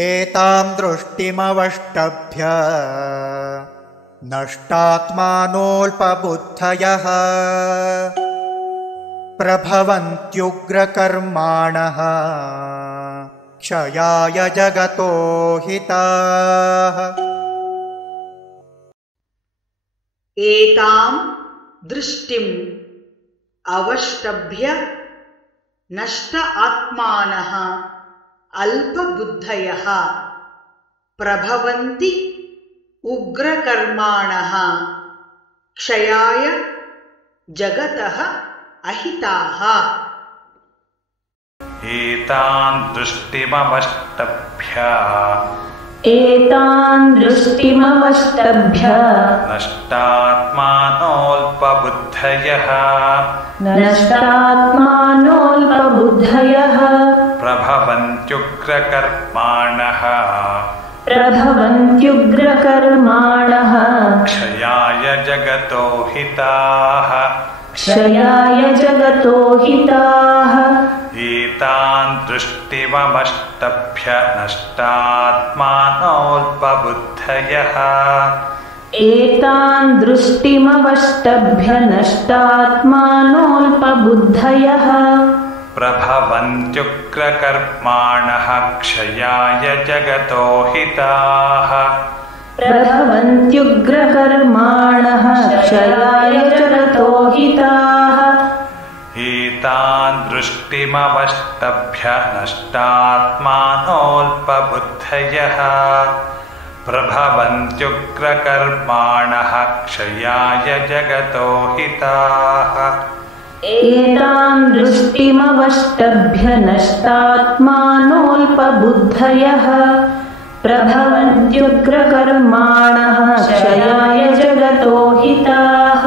एतां दृष्टिमवष्टभ्य नष्टात्मानोऽल्पबुद्धयः प्रभवन्त्युग्रकर्माणः क्षयाय जगतो हिताः। एतां दृष्टिम् अवष्टभ्य नष्ट आत्मानः अल्पबुद्धयः प्रभवन्ति उग्रकर्माणः क्षयाय जगतः अहिताः। एतां दृष्टिमवष्टभ्य नष्टात्मानोऽल्पबुद्धयः प्रभवन्त्युग्रकर्माणः क्षयाय जगतो हिताः। एतां दृष्टिमवष्टभ्य नष्टात्मानोऽल्पबुद्धयः प्रभवन्त्युग्रकर्माणः क्षयाय जगतो हिताः। एतां दृष्टिमवष्टभ्य नष्टात्मानोऽल्पबुद्धयः प्रभवन्त्युग्रकर्माणः क्षयाय जगतो हिताः। एतां दृष्टिमवष्टभ्य नष्टात्मानोऽल्पबुद्धयः प्रभवन्त्युग्रकर्माणः क्षयाय जगतो हिताः।